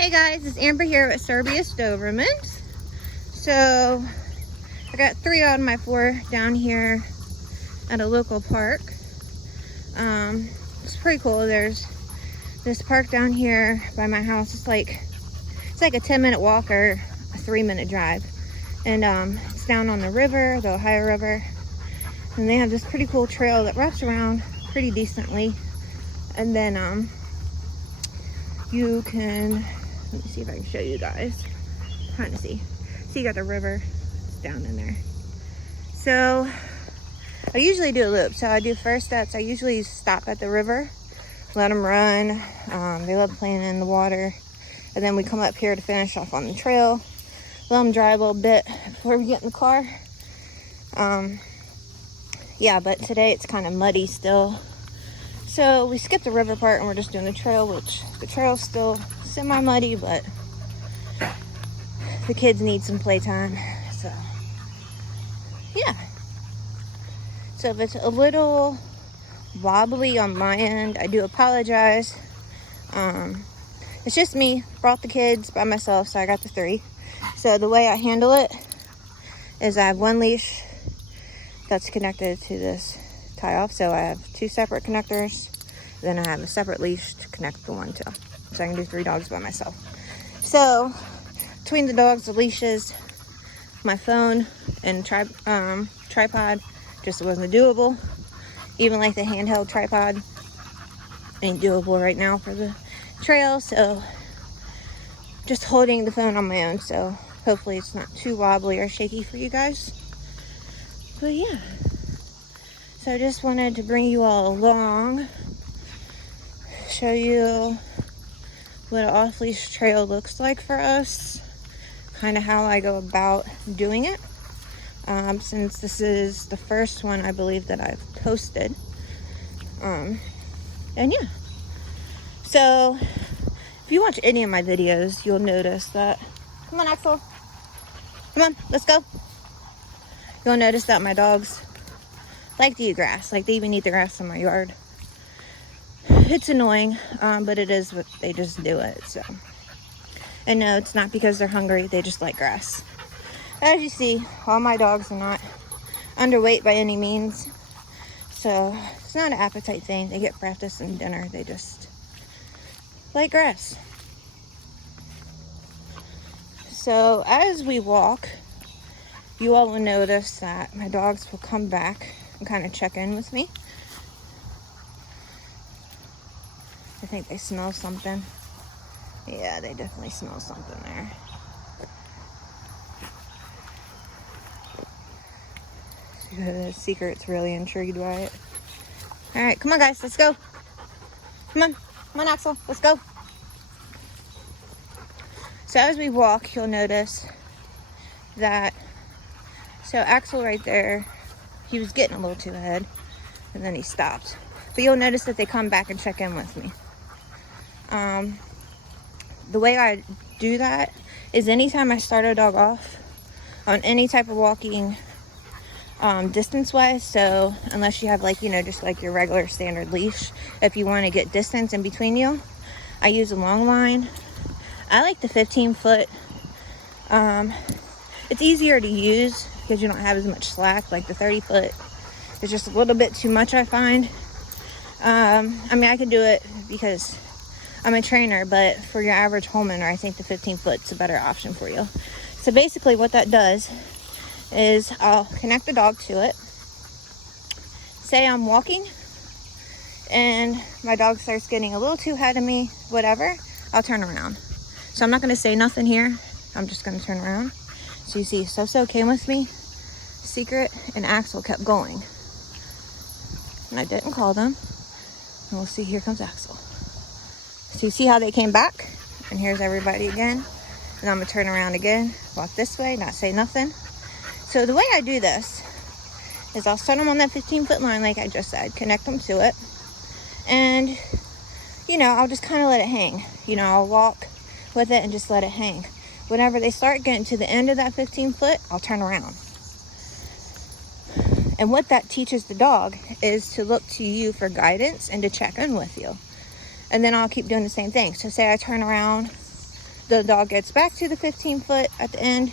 Hey guys, it's Amber here with Serbius Doberman. So I got 3 out of my 4 down here at a local park. It's pretty cool. There's this park down here by my house. It's like a 10-minute walk or a 3-minute drive, and it's down on the river, the Ohio River, and they have this pretty cool trail that wraps around pretty decently. And then you can, let me see if I can show you guys. Trying to see. So you got the river, it's down in there. So I usually do a loop. So I do first steps. I usually stop at the river, let them run. They love playing in the water. And then we come up here to finish off on the trail. Let them dry a little bit before we get in the car. Yeah, but today it's kind of muddy still. So we skipped the river part and we're just doing the trail, which the trail's still semi-muddy, but the kids need some playtime. So yeah. So if it's a little wobbly on my end, I do apologize. It's just me, brought the kids by myself, so I got the 3. So the way I handle it is I have one leash that's connected to this tie off. So I have 2 separate connectors. Then I have a separate leash to connect the one to. So I can do 3 dogs by myself. So between the dogs, the leashes, my phone, and tripod just wasn't doable. Even like the handheld tripod ain't doable right now for the trail. So just holding the phone on my own. So hopefully it's not too wobbly or shaky for you guys. But yeah. So I just wanted to bring you all along, show you what an off-leash trail looks like for us, kind of how I go about doing it, since this is the first one I believe that I've posted. And yeah, so if you watch any of my videos, you'll notice that, come on Axel, come on, let's go. You'll notice that my dogs like to eat grass. Like, they even eat the grass in my yard. It's annoying, but it is what they just do it. So, and no, it's not because they're hungry. They just like grass. As you see, all my dogs are not underweight by any means. So it's not an appetite thing. They get breakfast and dinner. They just like grass. So as we walk, you all will notice that my dogs will come back and kind of check in with me. I think they smell something. Yeah, they definitely smell something there. The Secret's really intrigued by it. All right, come on guys, let's go. Come on Axel, let's go. So as we walk, you'll notice that, so Axel right there, he was getting a little too ahead, and then he stopped. But you'll notice that they come back and check in with me. The way I do that is anytime I start a dog off on any type of walking distance-wise, so unless you have like, just like your regular standard leash, if you want to get distance in between you, I use a long line. I like the 15-foot. It's easier to use because you don't have as much slack. Like the 30-foot is just a little bit too much, I find. I mean, I can do it because I'm a trainer, but for your average homeowner, I think the 15-foot's a better option for you. So basically what that does is I'll connect the dog to it. Say I'm walking and my dog starts getting a little too ahead of me, whatever, I'll turn around. So I'm not going to say nothing here. I'm just going to turn around. So you see, So came with me, Secret and Axel kept going. And I didn't call them. And we'll see, here comes Axel. So you see how they came back? And here's everybody again. And I'm going to turn around again, walk this way, not say nothing. So the way I do this is I'll start them on that 15-foot line like I just said, connect them to it. And, I'll just kind of let it hang. I'll walk with it and just let it hang. Whenever they start getting to the end of that 15-foot, I'll turn around. And what that teaches the dog is to look to you for guidance and to check in with you. And then I'll keep doing the same thing. So say I turn around, the dog gets back to the 15 foot at the end,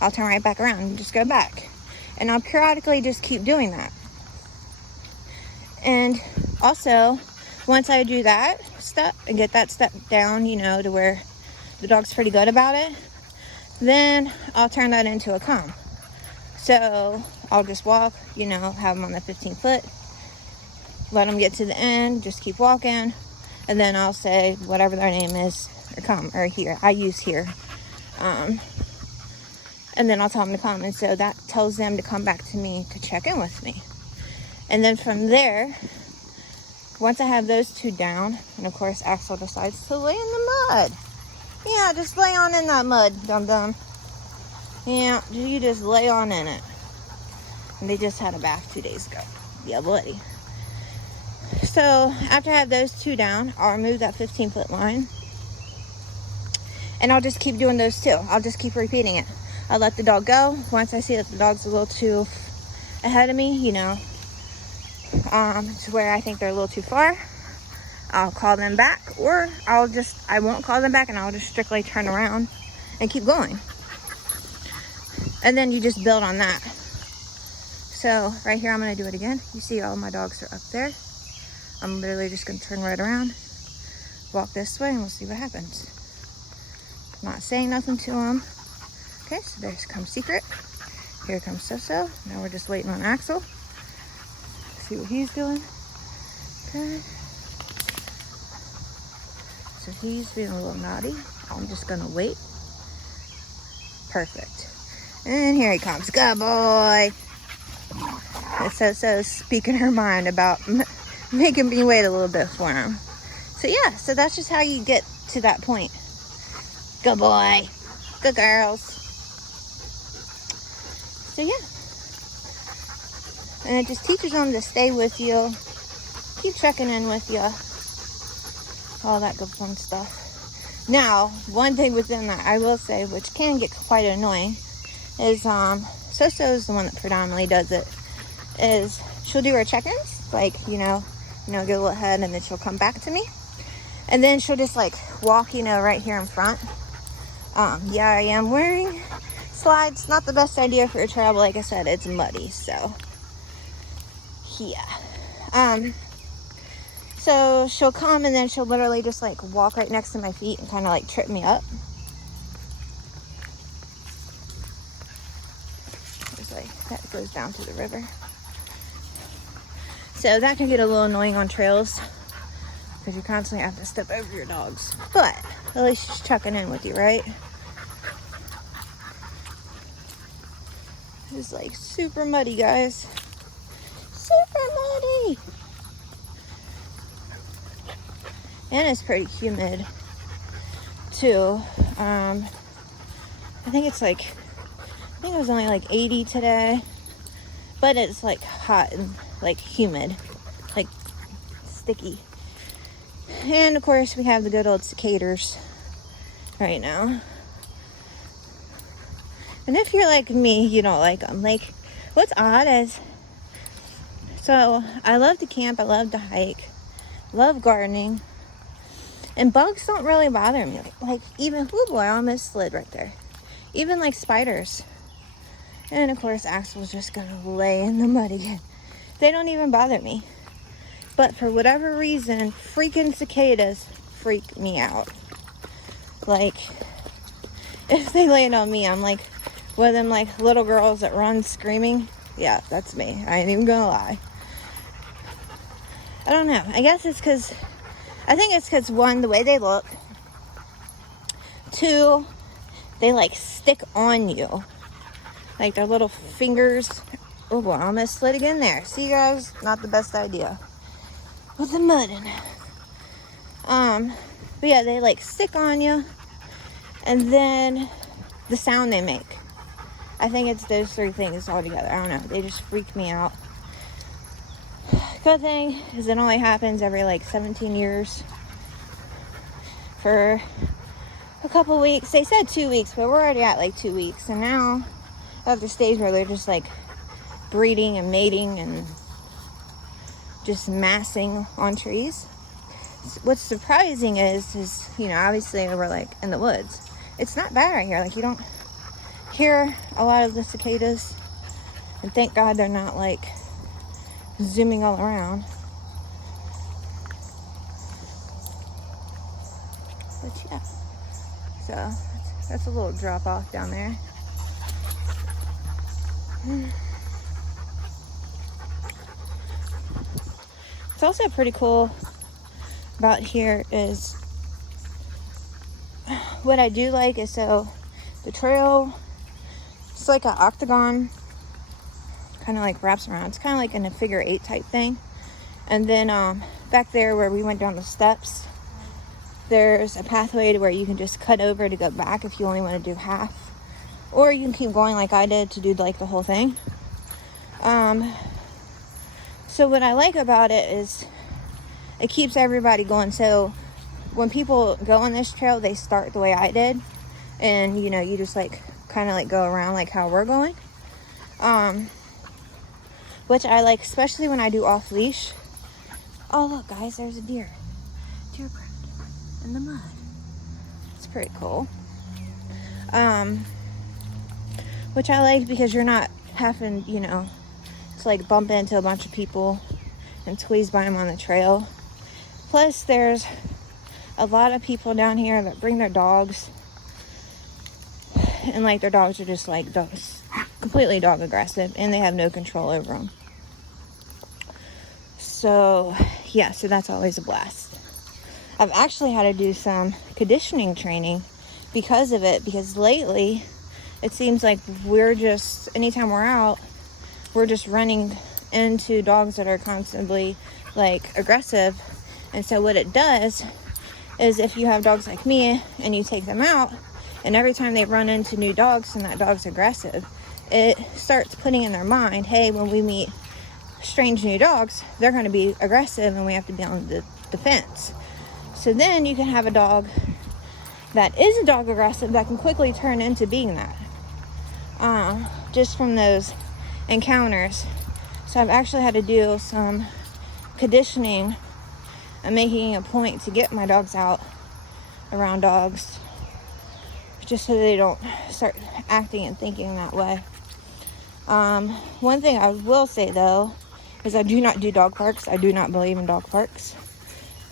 I'll turn right back around and just go back. And I'll periodically just keep doing that. And also, once I do that step and get that step down, you know, to where the dog's pretty good about it, then I'll turn that into a calm. So I'll just walk, you know, have them on the 15 foot, let them get to the end, just keep walking, and then I'll say whatever their name is, or come, or here. I use here. And then I'll tell them to come. And so that tells them to come back to me to check in with me. And then from there, once I have those two down, and of course Axel decides to lay in the mud. Yeah, just lay on in that mud, dum-dum. Yeah, you just lay on in it. And they just had a bath 2 days ago. Yeah, buddy. So after I have those two down, I'll remove that 15 foot line. And I'll just keep doing those two. I'll just keep repeating it. I'll let the dog go. Once I see that the dog's a little too ahead of me, you know, to where I think they're a little too far, I'll call them back, or I won't call them back, and I'll just strictly turn around and keep going. And then you just build on that. So right here, I'm going to do it again. You see all my dogs are up there. I'm literally just going to turn right around, walk this way, and we'll see what happens. I'm not saying nothing to them. Okay, so there's comes Secret. Here comes So-So. Now we're just waiting on Axel. See what he's doing. Okay. So he's being a little naughty. I'm just gonna wait. Perfect. And here he comes. Good boy. And So-So's speaking her mind about making me wait a little bit for him. So yeah, so that's just how you get to that point. Good boy. Good girls. So yeah, and it just teaches them to stay with you, keep checking in with you, all that good fun stuff. Now, one thing within that I will say, which can get quite annoying, is So-So is the one that predominantly does it, is she'll do her check-ins, like, you know, get a little ahead, and then she'll come back to me, and then she'll just like walk, you know, right here in front. Yeah, I am wearing slides. Not the best idea for a travel. Like I said, it's muddy, so yeah. So she'll come, and then she'll literally just like walk right next to my feet and kind of like trip me up. There's like that goes down to the river. So that can get a little annoying on trails because you constantly have to step over your dogs. But at least she's checking in with you, right? It's like super muddy, guys. Super muddy. And it's pretty humid too. I think it was only like 80 today, but it's like hot and like humid, like sticky. And of course we have the good old cicadas right now. And if you're like me, you don't like them. Like, what's odd is, so I love to camp, I love to hike, love gardening, and bugs don't really bother me. Like, even, oh boy, I almost slid right there. Even like spiders. And of course, Axel's just gonna lay in the mud again. They don't even bother me. But for whatever reason, freaking cicadas freak me out. Like, if they land on me, I'm like one of them like little girls that run screaming. Yeah, that's me. I ain't even gonna lie. I don't know. I guess it's because, one, the way they look. Two, they like stick on you. Like their little fingers. Oh boy, I almost slid again there. See, guys, not the best idea with the mud in it. But yeah, they like stick on you, and then the sound they make. I think it's those three things all together. I don't know. They just freak me out. Good thing is it only happens every like 17 years for a couple weeks. They said 2 weeks, but we're already at like 2 weeks, and now at the stage where they're just like breeding and mating and just massing on trees. what's surprising is, you know, obviously we're like in the woods. It's not bad right here. Like, you don't hear a lot of the cicadas, and thank God they're not like zooming all around. But yeah, so that's a little drop off down there. It's also pretty cool about here is what I do like is, so the trail, it's like an octagon, kind of like wraps around. It's kind of like in a figure 8 type thing. And then back there where we went down the steps, there's a pathway to where you can just cut over to go back if you only want to do half, or you can keep going like I did to do like the whole thing. So what I like about it is it keeps everybody going. So when people go on this trail, they start the way I did, and you know, you just like kind of like go around like how we're going, which I like, especially when I do off leash. Oh look guys, there's a deer print in the mud. It's pretty cool. Which I like because you're not having, you know, to like bump into a bunch of people and squeeze by them on the trail. Plus there's a lot of people down here that bring their dogs, and like their dogs are just like dogs, completely dog aggressive, and they have no control over them. So yeah, so that's always a blast. I've actually had to do some conditioning training because of it, because lately it seems like we're just, anytime we're out, we're just running into dogs that are constantly like aggressive. And so what it does is, if you have dogs like me and you take them out, and every time they run into new dogs and that dog's aggressive, it starts putting in their mind, hey, when we meet strange new dogs, they're going to be aggressive and we have to be on the defense. So then you can have a dog that is a dog aggressive that can quickly turn into being that, just from those encounters. So I've actually had to do some conditioning and making a point to get my dogs out around dogs, just so they don't start acting and thinking that way. One thing I will say though is I do not do dog parks. I do not believe in dog parks.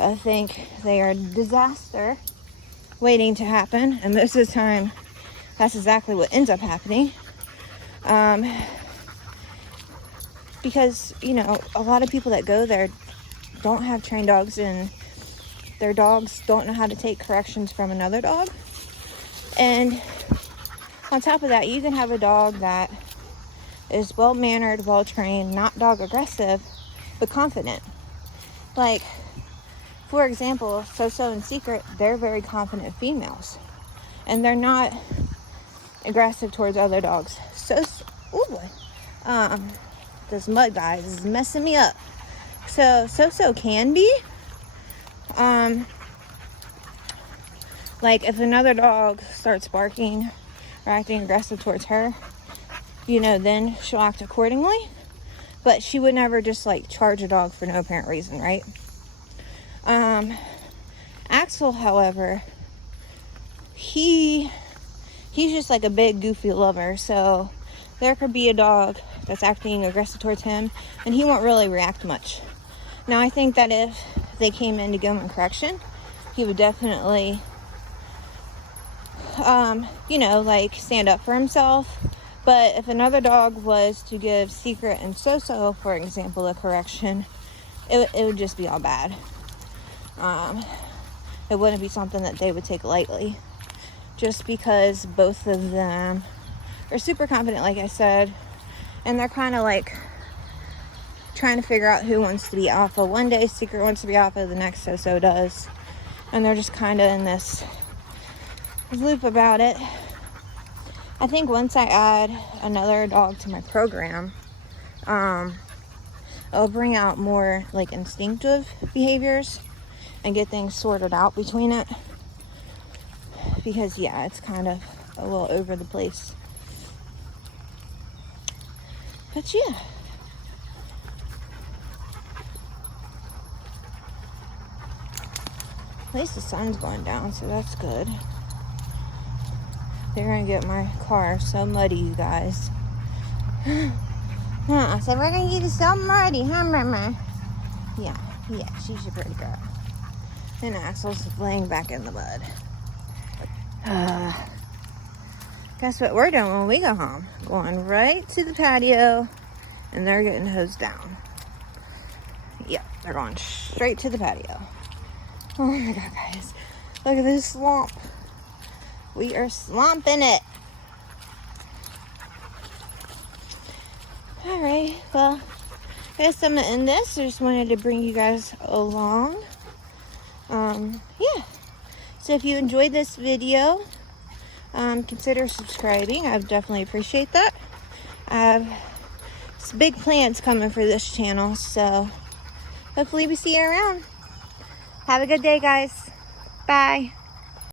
I think they are a disaster waiting to happen, and most of the time that's exactly what ends up happening. Because, you know, a lot of people that go there don't have trained dogs, and their dogs don't know how to take corrections from another dog. And on top of that, you can have a dog that is well-mannered, well-trained, not dog aggressive, but confident. Like, for example, So-So and Secret, they're very confident females, and they're not aggressive towards other dogs. Oh boy, this mud, guys, is messing me up. So can be, like if another dog starts barking or acting aggressive towards her, you know, then she'll act accordingly. But she would never just like charge a dog for no apparent reason, right? Axel, however, he's just like a big goofy lover. So there could be a dog that's acting aggressive towards him, and he won't really react much. Now, I think that if they came in to give him correction, he would definitely, you know, like stand up for himself. But if another dog was to give Secret and So-So, for example, a correction, it would just be all bad. It wouldn't be something that they would take lightly, just because both of them are super confident, like I said, and they're kind of like trying to figure out who wants to be alpha. One day Secret wants to be alpha, the next So-So does, and they're just kind of in this loop about it. I think once I add another dog to my program, it'll bring out more like instinctive behaviors and get things sorted out between it, because yeah, it's kind of a little over the place. But yeah, At least the sun's going down, so that's good. They're gonna get my car so muddy, you guys. Huh, so we're gonna get it so muddy, huh, Mama? Yeah, she's a pretty girl. And Axel's laying back in the mud. Guess what we're doing when we go home? Going right to the patio, and they're getting hosed down. Yeah, they're going straight to the patio. Oh my God, guys. Look at this swamp. We are swamping it. Alright, well, I guess I'm going to end this. I just wanted to bring you guys along. Yeah. So if you enjoyed this video, consider subscribing. I would definitely appreciate that. I have some big plans coming for this channel, so hopefully we see you around. Have a good day, guys. Bye.